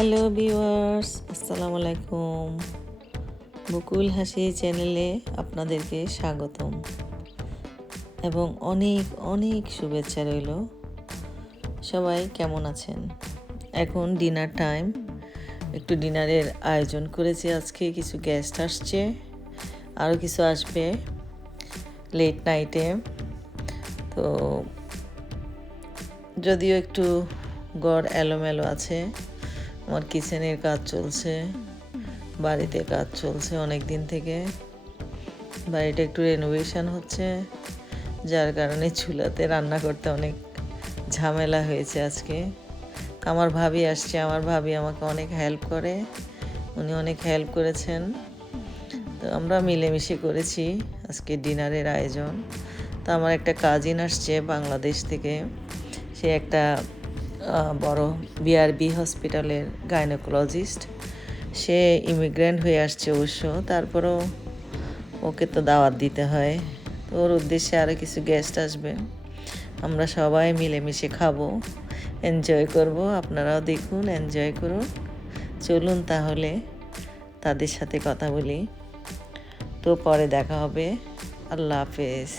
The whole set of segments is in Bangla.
হ্যালো ভিউয়ার্স, আসসালামু আলাইকুম। বকুল হাসি চ্যানেলে আপনাদেরকে স্বাগতম এবং অনেক অনেক শুভেচ্ছা রইল। সবাই কেমন আছেন? এখন ডিনার টাইম, একটু ডিনারের আয়োজন করেছি। আজকে কিছু গেস্ট আসছে, আরও কিছু আসবে লেট নাইটে। তো যদিও একটু ঘর এলোমেলো আছে, আমার কিচেনের কাজ চলছে, বাড়িতে কাজ চলছে অনেক দিন থেকে। বাড়িটা একটু রেনোভেশন হচ্ছে, যার কারণে চুলাতে রান্না করতে অনেক ঝামেলা হয়েছে আজকে। আমার ভাবি আসছে, আমার ভাবি আমাকে অনেক হেল্প করে, উনি অনেক হেল্প করেছেন। তো আমরা মিলেমিশে করেছি আজকে ডিনারের আয়োজন। তো আমার একটা কাজিন আসছে বাংলাদেশ থেকে, সে একটা বড় বিআরবি হসপিটালের গাইনোকোলজিস্ট। সে ইমিগ্রেন্ট হয়ে আসছে অবশ্য, তারপরেও ওকে তো দাওয়াত দিতে হয়। তো ওর উদ্দেশ্যে আরও কিছু গেস্ট আসবে, আমরা সবাই মিলেমিশে খাবো, এনজয় করব। আপনারাও দেখুন, এনজয় করুন। চলুন তাহলে তাদের সাথে কথা বলি। তো পরে দেখা হবে। আল্লাহ হাফেজ।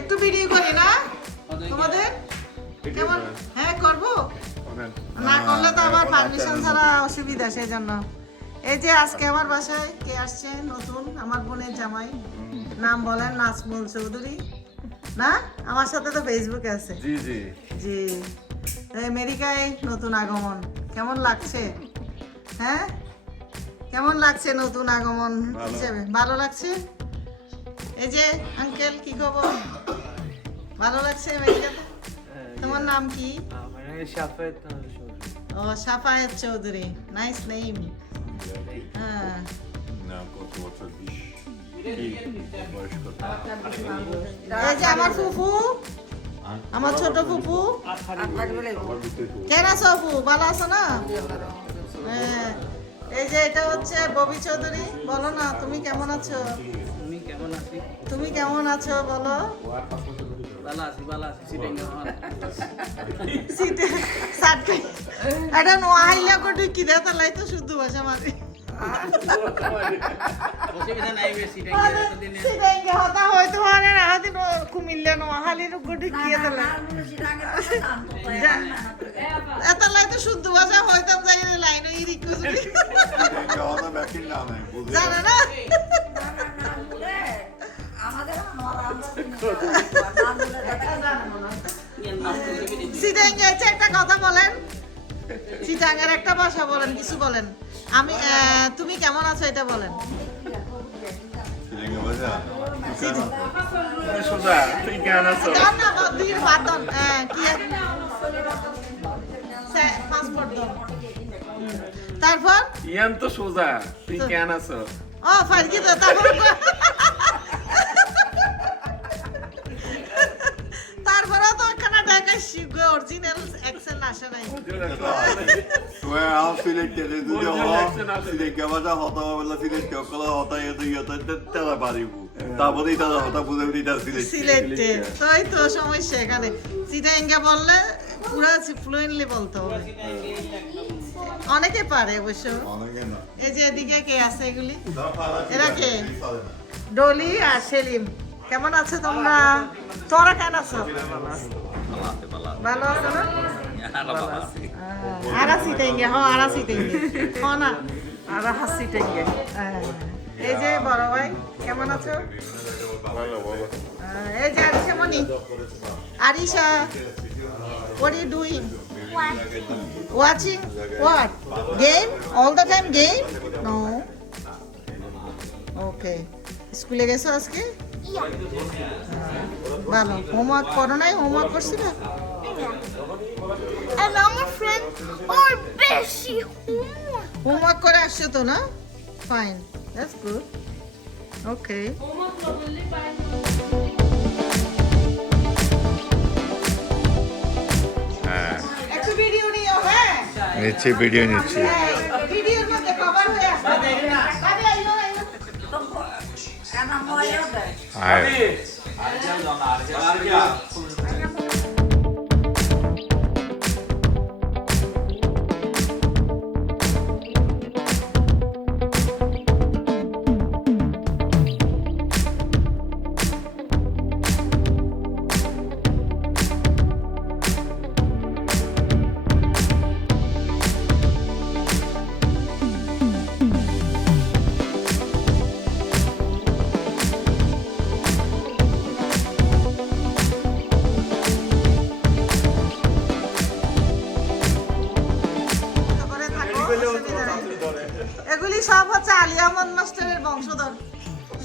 একটু ভিডিও করি না তোমাদের? কেমন? হ্যাঁ করবো, না করলে তো আবার পারমিশন ছাড়া অসুবিধা, সেই জন্য। এই যে আজকে আমার বাসায় কে আসছে নতুন, আমার বোনের জামাই, নাম বলেন নাজমুল চৌধুরী না? আমার সাথে তো ফেসবুকে আছে। জি জি জি, আমেরিকায় নতুন আগমন, কেমন লাগছে? হ্যাঁ, কেমন লাগছে নতুন আগমন হিসেবে? ভালো লাগছে। এই যে আঙ্কেল, কি খবর? ভালো লাগছে আমেরিকাতে? তোমার নাম কি? ও, সাফায়েত চৌধুরী, নাইস নেম। হ্যাঁ, না কত বছর বয়স কত? এই যে আমার ফুফু, আমার ছোট ফুফু। কেন আছো ফুফু, ভালো আছো না? হ্যাঁ, এই যে এটা হচ্ছে ববি চৌধুরী। বলো না, তুমি কেমন আছো? তুমি কেমন আছো বলো? এটা নোয়াইলা কোটি কি দে তালাই তো শুদ্ধ ভাষা মারি। সিটাইঙ্গে হতা হয়তো হয় না, হাতি কুমিল্লা নোয়াখালীর কোটি কি তালাই। এতালাই তো শুদ্ধ ভাষা হয়তো যাই লাইন ইরি কুজুরি। জানা না? সিটাইঙ্গে একটা কথা বলেন, সিটাঙ্গের একটা ভাষা বলেন, কিছু বলেন। আমি তুমি কেমন আছো এটা বলেন। তারপর ইয়ান তো সোজা, তুই কেন আছো? ও ফারকি তো, তারপর তারপরে তো একখানা ঢাকা শিখবে, অরিজিনাল অ্যাকসেন্ট আসে নাই। Ouais, alors Philippe, tu es désolé, Philippe, comment ça, hota bella Philippe, que kala hota yata tera paribu. তারপরে তারা হতা বুঝে দিতা সিলেটে তাই তো সমস্যা এখানে। সিটাঙ্গা বললে পুরো ফ্লুয়েন্টলি বলতে হবে, অনেকে পারে অবশ্য। এই যে এদিকে কে আছে এগুলি, এরা কে? ডলি আর সেলিম। কেমন আছো তোমরা? তোরা কেন আছো? ভালো আছো না? আরা সিটাঙ্গে, হ্যাঁ আরা সিটাঙ্গে, হ্যাঁ না আরা হাসিটাঙ্গে। এই যে বড় ভাই, কেমন আছো? এই যে আরিশা মনি, Arisha, what are you doing? Watching what? Game? All the time game? No. Okay. স্কুলে গেছো আজকে? ভালো। হোমওয়ার্ক করো নাই? হোমওয়ার্ক করছিলে? And আমার friend ওর বেশি homework. হোমওয়ার্ক করে আসছো তো না? Fine. That's good. Okay. হ্যাঁ একটু ভিডিও নিও, হ্যাঁ? নিচ্ছি ভিডিও নিচ্ছি হ্যাঁ, ভিডিওর মধ্যে কভার হয়ে আসবে। কাজে আইলো না, আইলো। আয় করে থাকো, অসুবিধা নাই। এগুলি সব হচ্ছে আলী আহমদ মাস্টারের বংশধর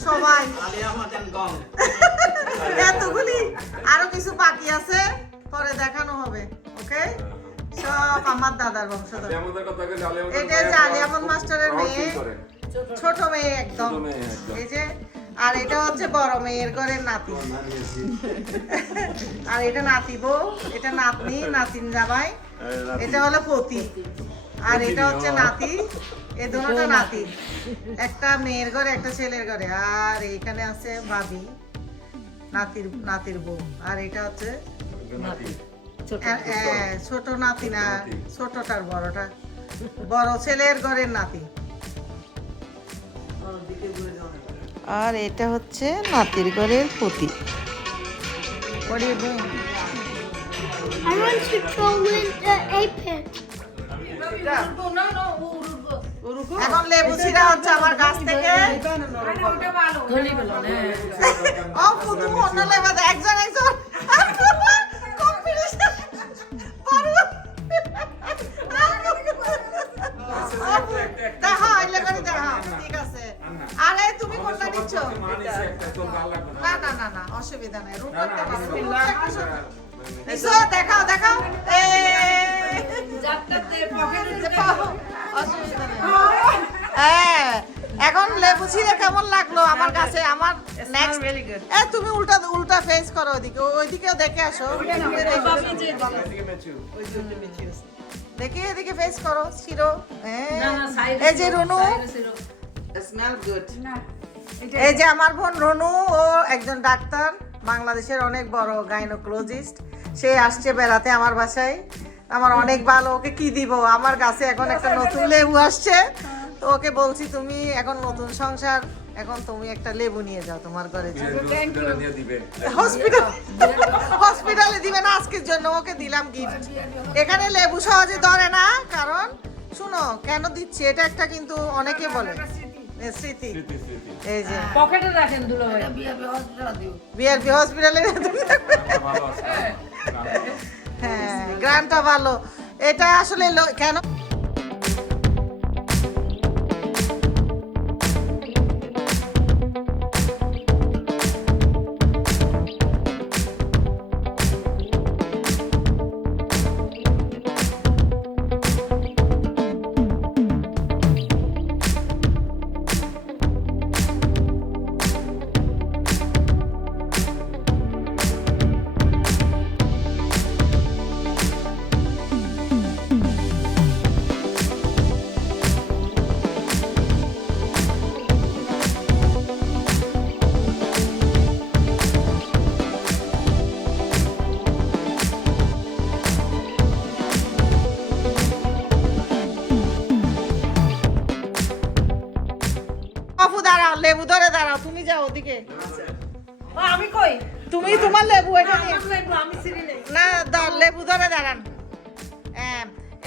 সবাই। এতগুলি আরো কিছু বাকি আছে, পরে দেখানো হবে। ওকে, সব আমার দাদার বংশধর। এটা যে আলী আহমদ মাস্টারের মেয়ে, ছোট মেয়ে একদম। এই যে, আর এটা হচ্ছে বড় মেয়ের ঘরের নাতি। আর এটা নাতি বউ, এটা নাতনি, নাতিন জামাই, এটা হলো পতি। আর এটা হচ্ছে নাতি, এই দুটোটা নাতি। একটা মেয়ের ঘরে, একটা ছেলের ঘরে। আর এইখানে আছে ভাবি, নাতির বউ। আর এটা হচ্ছে ছোট নাতি না, ছোটটার বড়টা, বড় ছেলের ঘরের নাতি। আর এটা হচ্ছে নাতির ঘরের পতি। What are you doing? I want to throw in the apex. এখন লেবু ছিঁড়া হচ্ছে আমার গাছ থেকে। ও পুতু অন্য লেবু দেয়, একজন competition। দেখা হইলে করে দেখা, ঠিক আছে। আরে তুমি কোনটা নিচ্ছ? না না না না, অসুবিধা নাই। রূপকটা নিছো, দেখাও দেখাও। অসুবিধা নেই। হ্যাঁ, এখন লেবু ছিঁড়ে কেমন লাগলো আমার কাছে? আমার নেক্সট তুমি উল্টা ফেস করো, ওইদিকেও দেখে আসো। দেখি এদিকে ফেস করো, ছিড়ো। এই যে রুনু, এই যে আমার বোন রুনু, ও একজন ডাক্তার, বাংলাদেশের অনেক বড় গাইনোকোলজিস্ট। সে আসছে বেড়াতে আমার বাসায়। আমার অনেক ভালো। ওকে কি দিব? আমার কাছে এখন একটা নতুন লেবু আসছে, তো ওকে বলছি তুমি এখন নতুন সংসার, এখন তুমি একটা লেবু নিয়ে যাও তোমার ঘরে। হসপিটালে দিবে না আজকের জন্য, ওকে দিলাম গিফট। এখানে লেবু সহজে ধরে না, কারণ শুনো কেন দিচ্ছি, এটা একটা কিন্তু অনেকে বলে স্মৃতি। এই যে পকেটে রাখেন দুলাভাই। বিআরপি হসপিটালে। হ্যাঁ, গ্রান্টটা ভালো। এটা আসলে কেন দাঁড়াও, লেবু ধরে দাঁড়াও, তুমি যাও ওদিকে। আমি কই? তুমি তোমার লেবু এটা নিয়ে আমি সিঁড়ি নেই। না, লেবু ধরে দাঁড়ান।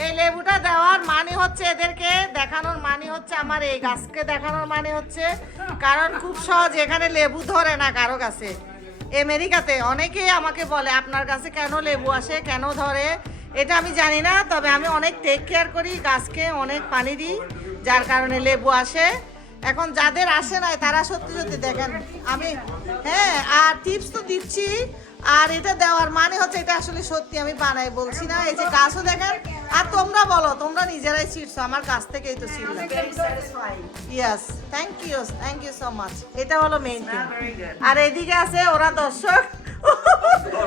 এই লেবুটা দেওয়ার মানে হচ্ছে, এদেরকে দেখানোর মানে হচ্ছে, আমার এই গাছকে দেখানোর মানে হচ্ছে, কারণ খুব সহজ এখানে লেবু ধরে না কারো কাছে। আমেরিকাতে অনেকেই আমাকে বলে আপনার কাছে কেন লেবু আসে, কেন ধরে, এটা আমি জানি না, তবে আমি অনেক টেক কেয়ার করি গাছকে, অনেক পানি দিই, যার কারণে লেবু আসে। এখন যাদের আসে নাই তারা সত্যি সত্যি দেখেন আমি, হ্যাঁ, আর টিপস তো দিচ্ছি, আর এটা দেওয়ার মানে হচ্ছে এটা আসলে সত্যি আমি বানাই বলছি না। এই যে গাছও দেখেন, আর তোমরা বলো, তোমরা নিজেরাই ছিটছো, আমার কাছ থেকেই তো ছিটলাম। Yes, thank you so much. এটা হলো মেইন থিং। আর এদিকে আছে ওরা দর্শক,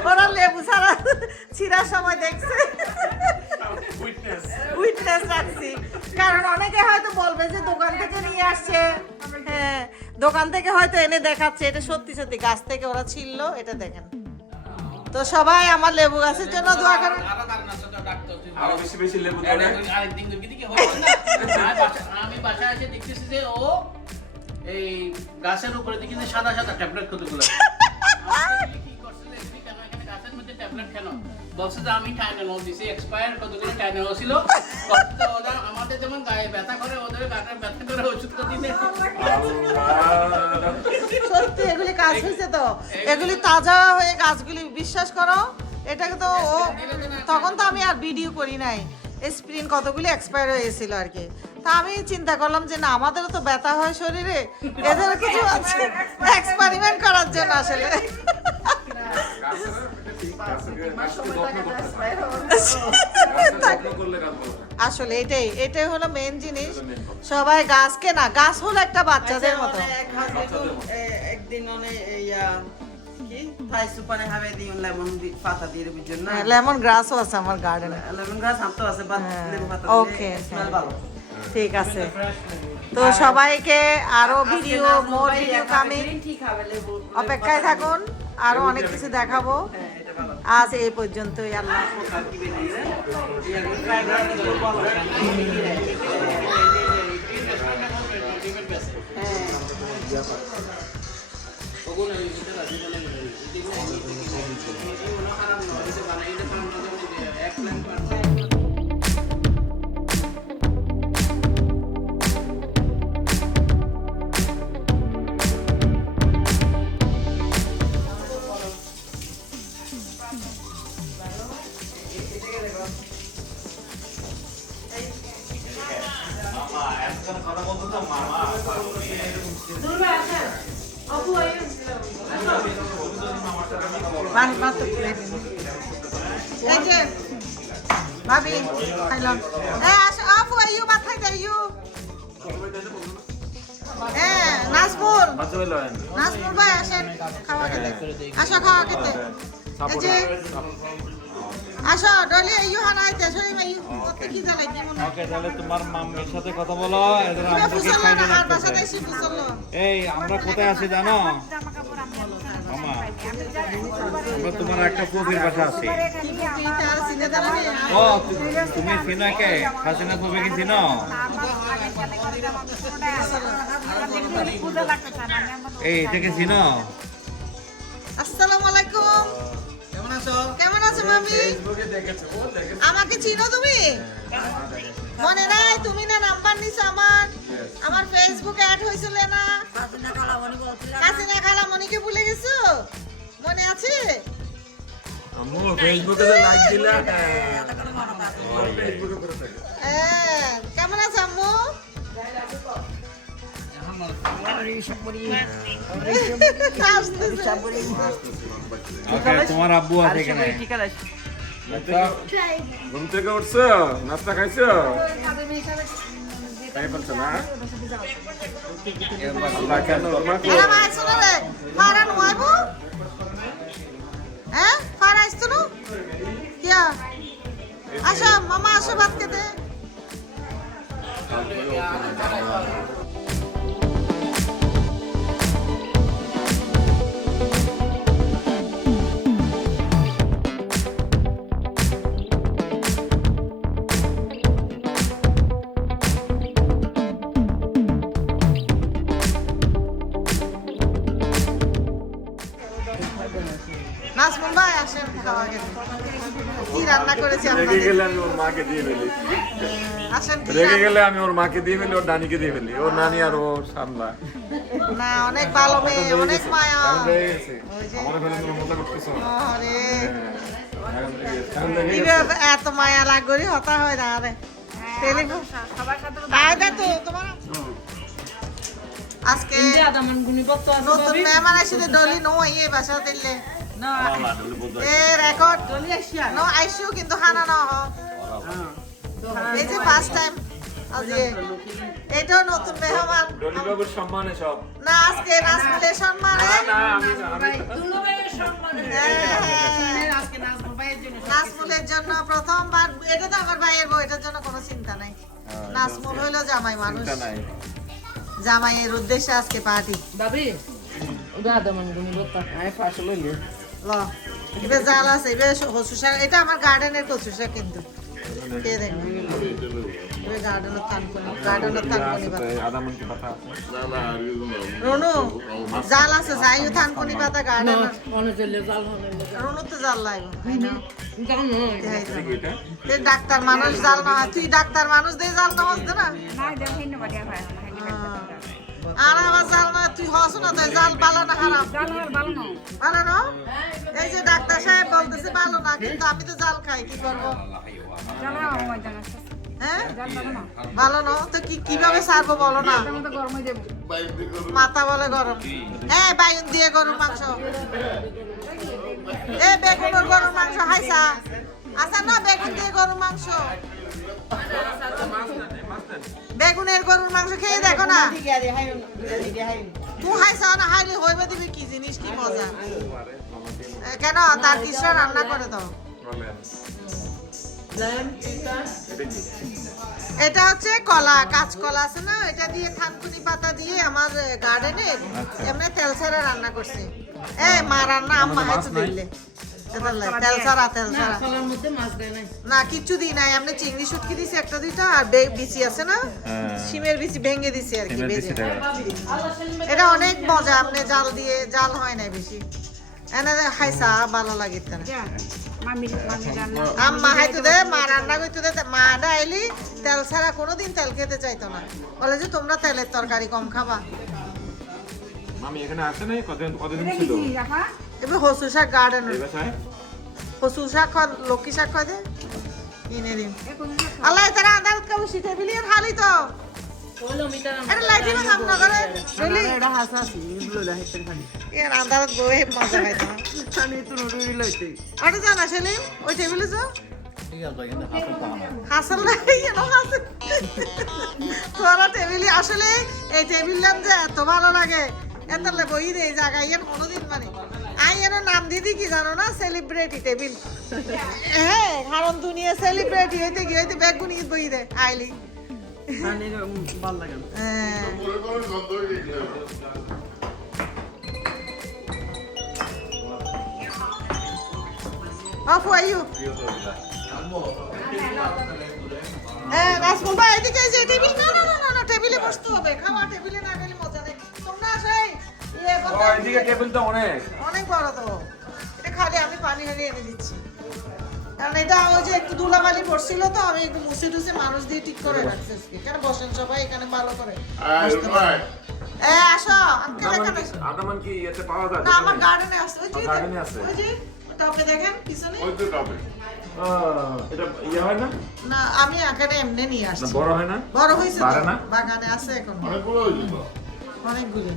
ওরা লেবু ছাড়া ছিঁড়ার সময় দেখছে, উইটনেস রাখছি। কারণ অনেকে হয়তো বলবে যে দোকান থেকে নিয়ে আসছে, হ্যাঁ, দোকান থেকে হয়তো এনে দেখাচ্ছে, এটা সত্যি সত্যি গাছ থেকে ওরা ছিল। এটা দেখেন। তো সবাই আমার লেবু গাছের জন্য দোয়া করেন। আরো বেশি বেশি লেবু ধরে আমি বাসায় এসে দেখতেছি যে ও এই গাছের উপরে দেখি যে সাদা সাদা ট্যাবলেট কতগুলো কি করছে যে এগুলি কেন এখানে গাছের মধ্যে ট্যাবলেট কেন বলছে যে আমি টাইনেনল দিছি এক্সপায়ার কতগুলো টাইনেনল ছিল তো ওরা আমাদের যেমন গায়ে ব্যথা করে ওদের গায়ে ব্যথা করে ওষুধ তো দিনে সত্যি এগুলি কাজ হয়েছে তো, এগুলি তাজা হয়ে গাছগুলি, বিশ্বাস করো। এটাকে তো ও তখন তো আমি আর ভিডিও করি নাই, স্প্রিন কতগুলি এক্সপায়ার হয়ে গেছিল আর কি। তা আমি চিন্তা করলাম যে না, আমাদেরও তো ব্যথা হয় শরীরে, এদেরও কিছু আছে এক্সপেরিমেন্ট করার জন্য আসলে। আসলে এটাই হলো মেন জিনিস। সবাই গাছকে না, গাছ হলো একটা বাচ্চাদের মতো। একদিন কি থাই সুপানে হাবে দিন লেমন পাতা দিয়ে দেব জন্য লেমন গ্রাসও আছে আমার গার্ডেনে। লেমন গ্রাস হাতে আছে বাদ লেমন পাতা ওকে, স্মেল ভালো। ঠিক আছে। তো সবাইকে আরো ভিডিও, মোর ভিডিও কামিং, ঠিক হবে লেবু অপেক্ষায় থাকুন, আরো অনেক কিছু দেখাবো। আজ এই পর্যন্তই, আল্লাহ হাফেজ। কি বেরিয়ে ট্রাই করে ভালো ওগুলো এটা রাজি বলে এগুলো খারাপ নয়, এটা বানাই এটা খারাপ নয়, এক লাইন এই যে ভাবি খাইলাম। আসো আপু, আইয়ু মাথায় দে, আইয়ু। নাজমুল ভাই আসেন খাওয়া খেতে, আসো খাওয়া খেতে। এই যে আসো ডলি, আইয়ু হানাইতে সরি মাই কত কি জানাই কি মনে। ওকে, তাহলে তোমার মাম্মির সাথে কথা বলো, এদের কিবা আমাদেরকে ফুসল খাইতে না, আর দাও। বাসাতে এসে ফুসল। এই আমরা কোথায় আছি জানো মামা? আমরা তোমার একটা কবির বাসা আছে। কি কি তার সিনে দাঁড়ানি। ও তুমি সিনাকে হাসিনা কবি কি চিনো? এই এটাকে চিনো? আসসালামু আলাইকুম। কেমন আছো মামি? আমাকে চিনো তুমি? মনে নাই? তুমি না নাম্বার নিছো আমার ফেসবুকে অ্যাড হয়েছিল না? হাসিনা খালামণিকে ভুলে গেছো? মনে আছে? আম্মু ফেসবুকে যে লাইক দিলা কেমন আছো আম্মু? ওকে, তোমার আব্বু আছে এখানে। ঘুম থেকে উঠছো, নাস্তা খাইছো, খাই ফেলছো না? আল্লাহ কেন তোমাকে এরা মাইছো না রে? ফারান ওয়াইবো? হ্যাঁ? ফারা আসতো না? কিয়া? আসো মামা, আসো ভাত খেতে। নাজমুল ভাই আসেন খাওয়া খেতে। কি রান্না করেছি রেগে আপনাদের? গেলে আমি ওর মাকে দিয়ে ফেলি, আসেন কি রেগে রান্না- গেলে আমি ওর মাকে দিয়ে ফেলি, ওর নানিকে দিয়ে ফেলি, ওর নানি আর ও সামলা না, অনেক ভালো মেয়ে, অনেক মায়া। আমি রয়ে গেছি। ওই যে আমার ফেলে তুমি মজা করতেছো। আরে এত মায়া লাগরি হতা হয় না রে টেলিফোন সবার সাথে তাই দে তো তোমার আজকে আদামান গুনি বত্ত আছে নতুন মেহমান আসিতে ডলি নো এই বাসা দিলে না এ রেকর্ড চলি আসিয়া নো আইসিও কিন্তু খানা না হ এই যে ফার্স্ট টাইম আজকে এটাও নতুন মেহমান ডলিবাবুর সম্মানে সব না আজকে নাজমুলের সম্মানে না আমি দুলো ভাইয়ের সম্মানে আজকে নাজমুল ভাইয়ের জন্য নাজমুলের জন্য প্রথমবার এটা তো আমার ভাইয়ের বউ এটার জন্য কোনো চিন্তা নাই নাজমুল হইলো জামাই মানুষ নাই জামাইয়ের উদ্দেশ্যে আজকে পার্টি দাবি ওটা আদামান গুনি বত্ত আয় ফাঁস লইলি ল এবার জাল আছে এবার কচু শাক এটা আমার গার্ডেনের কচু শাক কিন্তু খেয়ে দেখবেন এবার গার্ডেনের থানকুনি পাতা আদামনকে পাতা আছে রনু জাল আছে যাইও থানকুনি পাতা গার্ডেনের অনেক জেলে জাল হনে রনু তো জাল লাগবে তাই না জাল নয় এটা তুই ডাক্তার মানুষ জাল না হয়। তুই ডাক্তার মানুষ দিয়ে জাল না হচ্ছে না আর আবার জাল না তুই হস না তুই জাল ভালো না খারাপ ভালো না এই যে ডাক্তার সাহেব বলতেছে ভালো না কিন্তু আমি তো জাল খাই কি করবো হ্যাঁ ভালো না তো কি কিভাবে সারবো বলো না মাথা বলে গরম হ্যাঁ বাইন দিয়ে গরুর মাংস এ বেগুনের গরুর মাংস হাইসা আচ্ছা না বেগুন দিয়ে গরুর মাংস বেগুনের গরুর মাংস খেয়ে দেখো না তুই হাইসা না হাইলে হইবে দিবি কি জিনিস কি মজা কেন তার কৃষ্ণ রান্না করে দাও এটা হচ্ছে কলা কাঁচকলা আছে না এটা দিয়ে থানকুনি পাতা দিয়ে আমার গার্ডেনে এমনি তেল ছাড়া রান্না করছি এ মা রান্না আম্মা হাইতো দিলে তেল ছাড়া কলার মধ্যে মাছ দেয় নাই না কিচ্ছু দিই নাই এমনি চিংড়ি শুটকি দিছি একটা দুইটা আর বিচি আছে না শিমের বিচি ভেঙে দিছি আর কি ভেজে এটা অনেক মজা আপনি জাল দিয়ে জাল হয় না বেশি এনে খাইছা ভালো লাগে না আম্মা হাইতো দে মা রান্না করতে দে মা ডাইলি তেল ছাড়া কোনোদিন তেল খেতে চাইতো না বলে যে তোমরা তেলের তরকারি কম খাবা মামি এখানে আসে নাই কতদিন ছিল এবার হসু শাক গার্ডেন এই বাসায় হসু শাক খাওয়া লক্ষ্মী শাক খাওয়া দে কিনে দিন আল্লাহ তারা আন্দাজ কাবু শিখে বিলিয়ে খালি তো কইলো মিটার এটা লাইটি না কাম না করে বলি এটা হাসা আছে লইলা হেতের খালি এর আন্দাজ বয়ে মজা পাইতো না আমি তো রুই লইতে আরে জানা সেলিম ওই টেবিলে যা হাসল না ইয়েনো হাসল তোরা টেবিলে আসলে এই টেবিলটার যে এত ভালো লাগে এতলে বই রে এই জায়গায় এর কোনোদিন মানে আই এর নাম দিদি কি জানো না সেলিব্রিটি টেবিল হ্যাঁ কারণ দুনিয়া সেলিব্রিটি হইতে গিয়ে হইতে বেগুনি বই রে আইলি মানে ভালো লাগে হ্যাঁ How are you? রাসমুল ভাই এদিকে এই যে টেবিল না টেবিলে বসতে হবে খাওয়া টেবিলে না গেলে মজা নেই তোমরা আসেই এদিকে টেবিল তো অনেক অনেক বড় তো এটা খালি আমি পানি হারিয়ে এনে দিচ্ছি কারণ এটা ওই যে একটু ধুলাবালি পড়ছিল তো আমি একটু মুছে টুছে মানুষ দিয়ে ঠিক করে রাখছি আজকে কেন বসেন সবাই এখানে ভালো করে আসো আজকে এখানে আদামান কি এতে পাওয়া যায় না আমার গার্ডেনে আছে গার্ডেনে আছে ওই যে টপে দেখেন পিছনে ওই তো টবে এটা ইয়ে হয় না না আমি এখানে এমনি নিয়ে না আসছি বড় হয় না বড় হয়েছে তো, বাড়ে না? বাগানে আছে এখন অনেকগুলো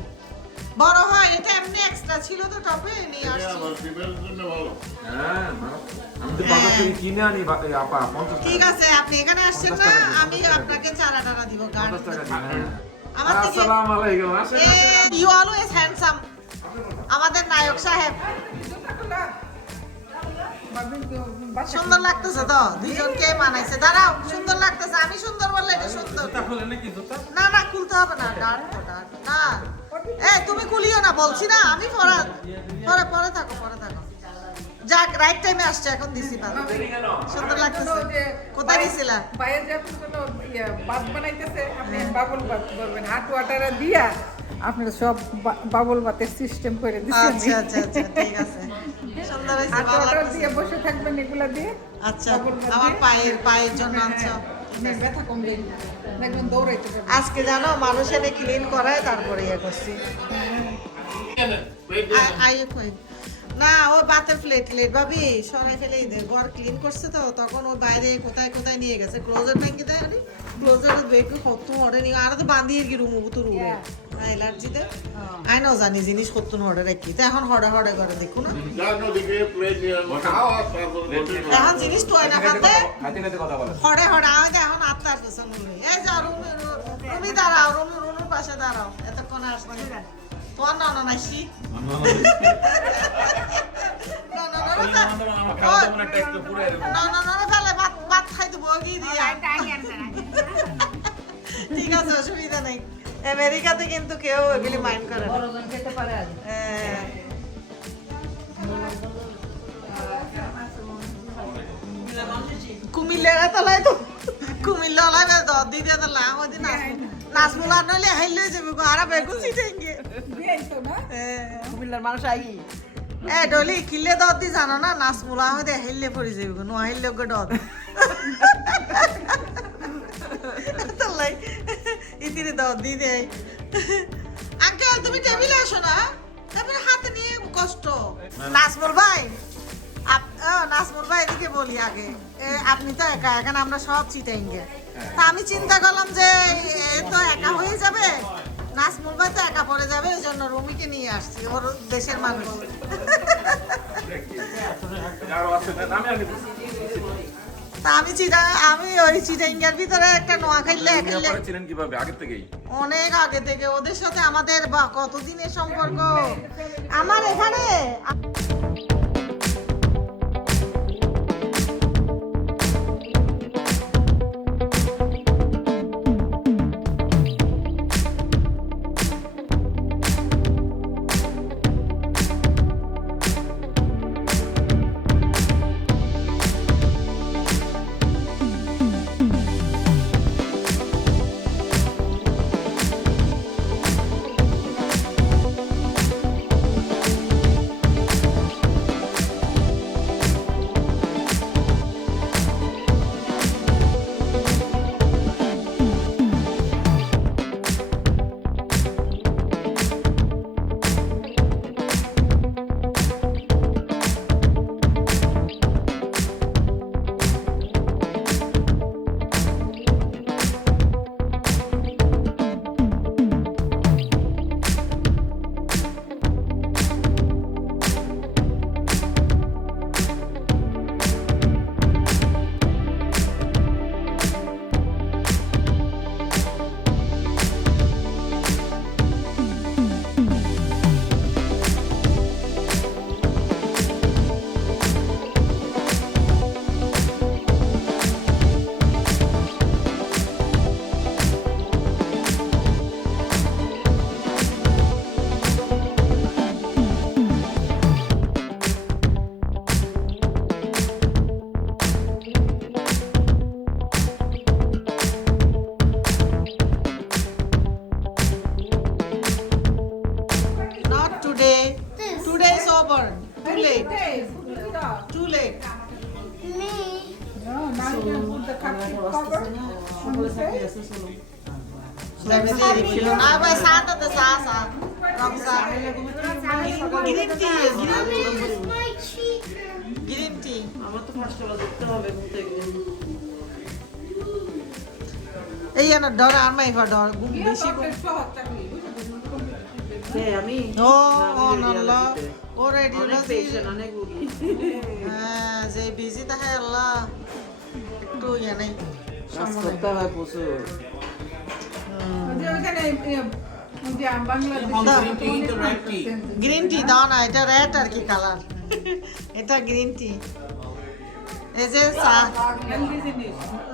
বড় হয় এটা এমনি এক্সট্রা ছিল তো টপে নিয়ে আসছি হ্যাঁ আমি তো বাজার থেকে কিনে আনি আপা 50 ঠিক আছে আপনি এখানে আসছেন না আমি আপনাকে চারা টারা দিব গার্ডেন টাকা দিন আমার থেকে আসসালামু আলাইকুম আসেন ইউ অলওয়েজ হ্যান্ডসাম আমাদের নায়ক সাহেব সুন্দর লাগতেছে তো দুইজনকে মানাইছে দাঁড়াও সুন্দর লাগতেছে আমি সুন্দর বললে এটা সুন্দর না না খুলতে হবে না ডার্ট তো ডার্ট না তুমি খুলিও না বলছি না আমি পরে পরে থাকো যাক রাইট টাইমে আসছে এখন দিছি ভালো সুন্দর লাগতেছে কোথায় গেছিলা বাইরে যখন কোনো ভাত বানাইতেছে আপনি বাবুল ভাত করবেন হাট ওয়াটারে দিয়া আপনারা সব বাবুল ভাতের সিস্টেম করে দিচ্ছেন আচ্ছা ঠিক আছে সুন্দর হয়েছে হাট ভালো ওয়াটার লাগতেছে দিয়ে বসে থাকবেন এগুলা দিয়ে আচ্ছা আমার পায়ের জন্য আনছো ব্যথা কমবে দেখবেন দৌড়াইতে পারবেন আজকে জানো মানুষ এনে ক্লিন করায় তারপরে ইয়ে করছি না ও বাতের প্লেট ভাবি সরাই ফেলেই দে ঘর ক্লিন করছে তো তখন ও বাইরে কোথায় কোথায় নিয়ে গেছে ক্লোজার ব্যাংকে দেয় আরে ক্লোজার বেকে কত হরে নি আর তো বাঁধিয়ে কি রুম তো রুম অ্যালার্জিতে আই নাও জানি জিনিস কত হরে রাখি তো এখন হরে হরে করে দেখো না এখন জিনিস তো না খাতে খাইতে খাইতে কথা বলে হরে হরে আগে এখন আত্মার পেছন এই যাও রুমি দাঁড়াও রুনুর পাশে দাঁড়াও এতক্ষণ আসছে তোমার না নাইছি ঠিক আছে অসুবিধা নেই আমেরিকাতে কিন্তু কেউ এগুলি মাইন্ড করে না বড়জন খেতে পারে আজ হ্যাঁ। কুমিল্লার তলায় তো কুমিল্লা দিদি লাম ওই দিন নাচমুলা নইলে হাইলে যাবে আর বেগুন ছিটেঙ্গে বিয়াই তো না কুমিল্লার মানুষ আই এ ডলি কিলে দি জানো না নাচমুলা হইতে হাইলে পড়ি যাবে নো হাইলে গো দদ তলাই ইতিরে দি দে আঙ্কেল তুমি টেবিলে আসো না তারপরে হাতে নিয়ে কষ্ট নাচমুল ভাই নাসমুর ভাই এদিকে বলি আগে আপনি তো একা এখানে আমরা সব চিটাইঙ্গে তা আমি চিন্তা করলাম যে এ তো একা হয়ে যাবে নাসমুর ভাই তো একা পড়ে যাবে ওই জন্য রুমিকে নিয়ে আসছি ওর দেশের মানুষ তা আমি ওই চিটাইঙ্গের ভিতরে একটা নোয়া খাইলে ছিলেন কিভাবে আগে থেকেই অনেক আগে থেকে ওদের সাথে আমাদের বা কতদিনের সম্পর্ক আমার এখানে Today is over. Too late. Too late. Me. No, now you can put the cupcake cover. Apa sana the sasa. Ramsa. Green tea. Mommy, it's my cheek. Green tea. আমার তো কষ্ট দেখতে হবে ঘুরতে গেলে এই না ডর আর মাই ডর বেশি আমি ও আল্লাহ ও রেডি অনেক পেশেন্ট অনেক রোগী হ্যাঁ যে বিজি থাকে আল্লাহ একটু ইয়ে নেই কাজ করতে হয় প্রচুর গ্রিন টি দাও না এটা রেড আর কি কালার এটা গ্রিন টি এই যে চা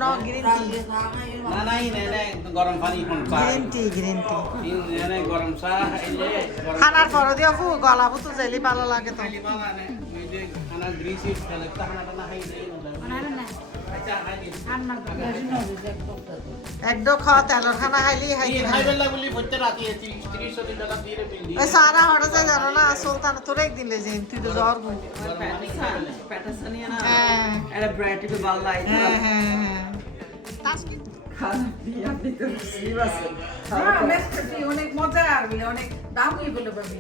নো গ্রিন টি না নাই নাই গরম পানি কোন চা গ্রিন টি ইনে গরম চা এলে খানার পর দিয়া ফু গলাবো তো জেলি ভালো লাগে তো খালি বালা নে ওই যে খানা গ্রিসি খেলে খানাটা না খাইলে আচ্ছা খাইলি একদম খাওয়া তেলর খানা খাইলি এই খাইবেলা বলি বইতে রাতি 30 40 টাকা দিয়ে বিল দি ওই সারা হড়ে যায় জানো না সুলতান তোরে দিলে যে তুই তো জ্বর গু প্যাটাসানিয়া না হ্যাঁ এটা ব্র্যাড টিপে ভালো লাগে হ্যাঁ হ্যাঁ তাসকি খানা দিয়ে আপনি তো বুঝতেই পারছেন অনেক মজা আর অনেক দাম হয়ে গেল বাবি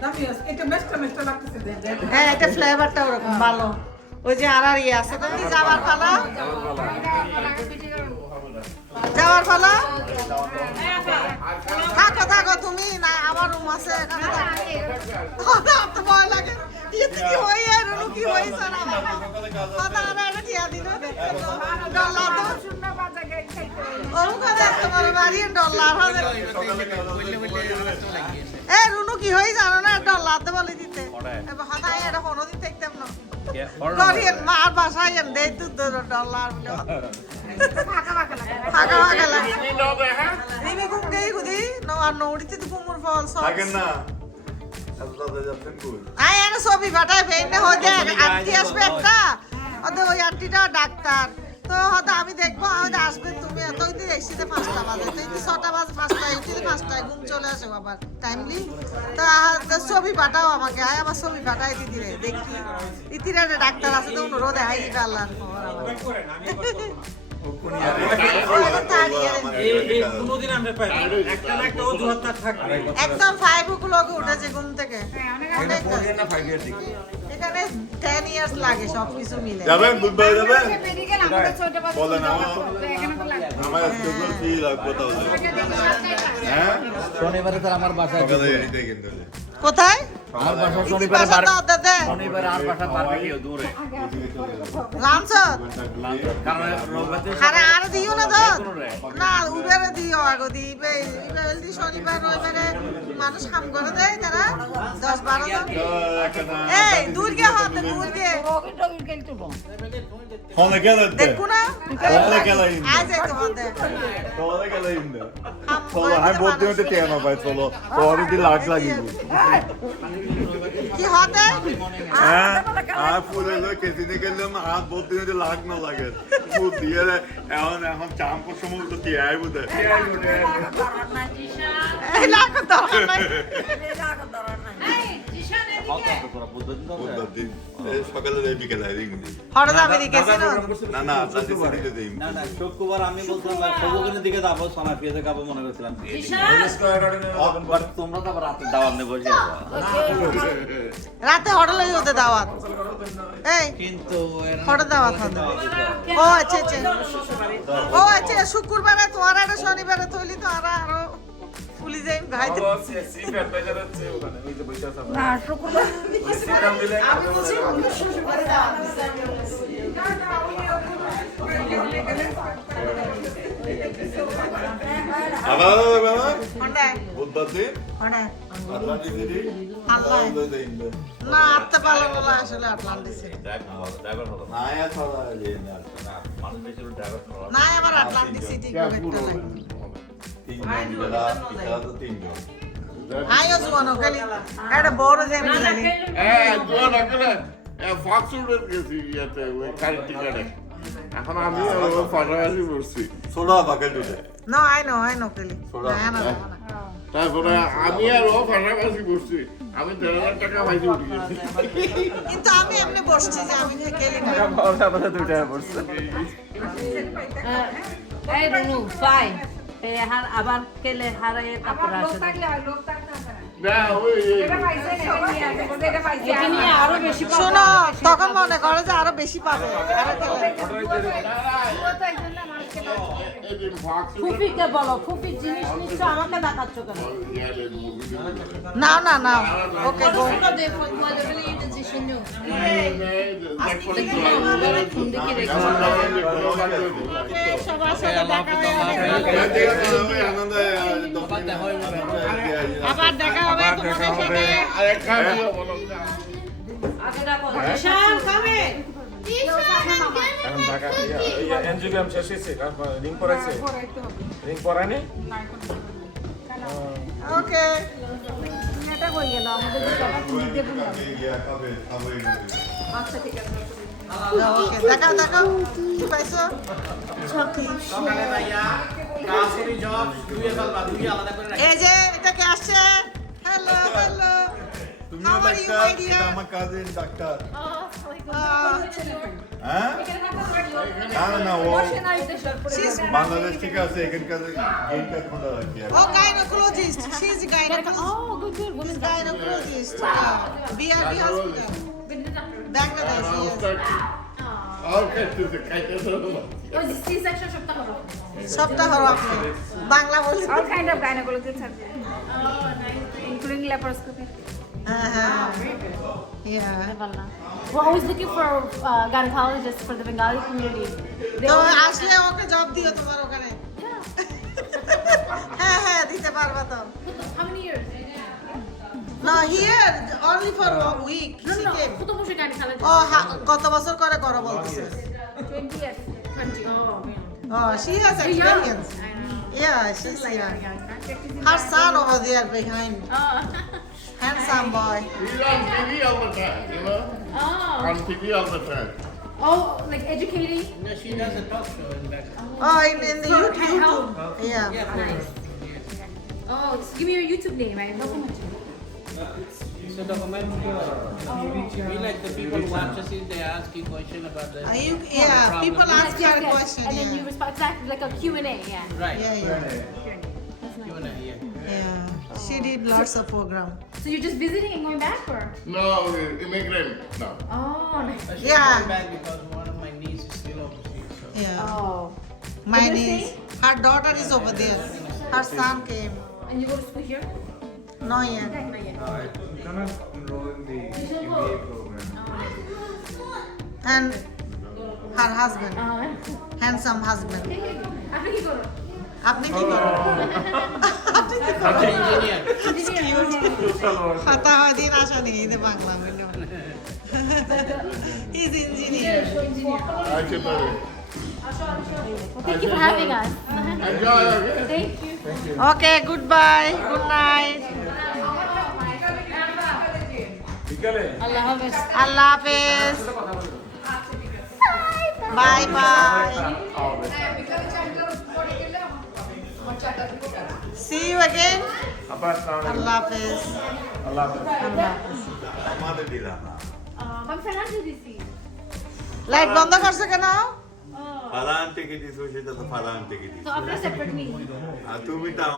দামি আছে। এটা মেস্টা লাগতেছে দেখ। হ্যাঁ এটা ফ্লেভারটা ওরকম ভালো। ওই যে আর ইয়ে আছে না যাওয়ার পালা, যাওয়ার পালা। থাকো তুমি না, আমার রুম আছে এখানে থাকো। তো ভয় লাগে কি হই আর কি হইছে না কথা না এটা ঠিয়া দিল ডলার তো শূন্য বাজা গাই খাইতে। ওর কথা তোমার বাড়ি ডলার হবে। এ রুনু কি হই জানো না ডলার দে বলে দিতে এবার হঠাৎ এটা কোনো দিন দেখতাম না করিয়েন মার বাসায় এন দেই তো ডলার বলে ফাঁকা লাগে রিমি ঘুম গেই গুদি নো আর নৌড়িতে তো কুমুর ফল সব থাকেন না আপনারা যাচ্ছেন কই আই এনে ছবি পাঠায় বেইনে হই দেখ আন্টি আসবে একটা ওদের ওই আন্টিটা ডাক্তার তো হয়তো আমি দেখবো হয়তো আসবে তুমি এত দিন এসিতে 5টা বাজে তো এই 6টা বাজে 5টায় উঠিতে 5টায় ঘুম চলে আসে আবার টাইমলি তো ছবি পাঠাও আমাকে আয় আমার ছবি পাঠাই দিদি রে দেখি ইতিরা ডাক্তার আছে তো উনো দেখাই দিবে আল্লাহর কোনোদিন আমরা পাই একটা না একটা অজুহাত থাকবে একদম 5 o'clock উঠেছে ঘুম থেকে অনেক না 5 ইয়ার থেকে এখানে 10 ইয়ার্স লাগে সবকিছু মিলে যাবেন বুধবার যাবেন বেরিয়ে গেলাম আমরা 6টা বাজে। বলেন আমার এখানে তো লাগবে। আমার স্কেজুয়াল কি লাগবে তাহলে হ্যাঁ শনিবারে তো আমার বাসায় সকালে এদিকে কিন্তু কোথায় আমার বাসা শনিবারে আর বাসা বারবিকিউ দূরে লাঞ্চত কারণ রবিবারে আরে আর দিও না তো না উবেরে দিও আগো দিবে ইবেলদি শনিবার রবিবারে মানুষ কাম করে দেয় তারা 10-12 জন এই দুর্গে হতে দুর্গে হনে গেলে দেখো না হনে গেলে আজ এই তো হতে হনে গেলে ইন্দে চলো আমি বলতে হতে টেন পাই চলো তোর কি লাগ লাগিব কি হতে হ্যাঁ আর ফুলে লো কেসি নে গেলাম আর বলতে হতে লাগ না লাগে ফুল দিয়ে এখন চাম্পর সময় তো কি আই বুঝে এই লাগো তো সকালে দেই বিকেলে দেই হঠাৎ আমি দেখেছি না না আপনাদের সিটিতে দেই না না শুক্রবার আমি বলছিলাম সবুজের দিকে যাবো সোনা পেঁয়াজে খাবো মনে করছিলাম বাট তোমরা তো আবার রাতে দাওয়াত নিয়ে বসে রাতে হোটেলে হতে দাওয়াত এই কিন্তু হঠাৎ দাওয়াত হবে ও আচ্ছা ও আচ্ছা শুক্রবারে তোমার একটা শনিবারে তৈলি তো আরো ফুলি যাই ভাইতে না শুক্রবার আমি বলছি শুক্রবারে দাওয়াত আবার বাবা হন্ডা বুধবার দিন হন্ডা আটলান্টিক সিটি আল্লাহ দেই না আত্মা পালন বলা আসলে আটলান্টিক সিটি না আর ছড়া দেই না না আমার আটলান্টিক সিটি খুব একটা লাগে তিনজন আয়ো জোয়ানো খালি একটা বড় যেমন জানি এখন আমি ফাটাফাটি করছি সোনা বাকেল দিতে No, I know খালি না না তারপরে আমি আর ও ফাটাফাটি করছি আমি 1,500 টাকা পাইছি উঠে গেছি কিন্তু আমি এমনি বসছি যে আমি খেলি না এই রুনু ফাই আবার কেলে হারায় কাপড় লোক আছে থাকলে হয়, লোক থাকলে হবে না। না ওই এটা পাইছে না, এটা নিয়ে আসবে, বলছে এটা পাইছে। এটা নিয়ে আরো বেশি পাবো। শোনো তখন মনে করে যে আরো বেশি পাবে আরো খেলে ও তো একজন না, মানুষকে পাইছে। এদিন ফাক্স ফুপিকে বলো ফুপি জিনিস নিচ্ছ আমাকে দেখাচ্ছ কেন না ওকে গো সবার সাথে আবার দেখা হবে তোমাদের সাথে আগে রাখো ঈশান কামে এখন ঢাকা এনজিওগ্রাম শেষ হয়েছে রিং করাইছে পড়াইতে হবে। রিং করায়নি না, এখন ওকে এটা হয়ে গেল, আমাদের দুটাটা খুঁজে দেবো না। আচ্ছা, ঠিক আছে। ওকে দেখাও কি পাইছো সকালে ভাইয়া কাজকরি জব দুইয়ে ফেলবা দুই আলাদা করে রাখি এই যে এটা কে আসছে হ্যালো তুমিও ডাক্তার এটা আমার কাজিন ডাক্তার হ্যাঁ না না ও বসে নাই দেশের পরে বাংলাদেশ থেকে আছে এখানকার গেটটা খোলা রাখি আর Oh, gynecologist. She's a gynecologist. Oh, good, good. Women's doctor. Gynecologist. Yeah. BRB hospital. Bangladesh. Yes. Oh, C-section সপ্তাহ হলো। সবটা হলো আপনি বাংলা বলি all kind of gynecology surgery including laparoscopy হ্যাঁ হ্যাঁ Yeah. We're always looking for gynecologists for the Bengali community. They তো always- আসলে ওকে জব দিও তোমার ওখানে হ্যাঁ হ্যাঁ দিতে পারবা তো How many years? No, here only for a week. No, She no, came. কত বছর gynecologist? ও কত বছর করে করো বলতেছে 20 years 20. Oh, man. Oh, she has You're young. experience. I know. Yeah, she's young. practicing Her son over there behind, Oh. handsome boy. He's on TV all the time, you know? Oh. On TV all the time. Oh, like educating? No, she does a talk show in back. Oh, in the For YouTube. health? Yeah. Yeah, for Nice. Oh, just give me your YouTube name. I know so much. It's a documentary. We like the people who watch us, if they ask you question about the Yeah, problem. people ask Yes, her yes. question. And then you Yeah. respond exactly like a Q&A, yeah. Right. Yeah, yeah. Q&A, yeah. Yeah. She did lots of program. So you're just visiting and going back, or? No, immigrant, no. Oh, nice. But she's Yeah. going back because one of my nieces is still overseas. So. Yeah. Oh. My What do you niece. Her daughter is over there. Her son came. And you go to school here? No yet. Not yet. You cannot enroll in the MBA program. And her husband, Oh. handsome husband. আপনি কি করো? আপনি কি করেন? That's an engineer. কথা হয় দিন আসা নেই এই যে বাংলা বললাম is engineer I should know it. Thank you for having us. Enjoy, okay? Thank you. Okay good bye good night বিকালে Allah Hafiz. আল্লাহ হাফেজ bye bye see you again আল্লাহ হাফেজ আল্লাহ হাফেজ আমাদের দিলাম না I'm Fernando DC. লাইট বন্ধ করছে কেন ফালান থেকে দিছো সেটা তো ফালান থেকে দিছো So, আপনারা separate meeting. আর তুমি তো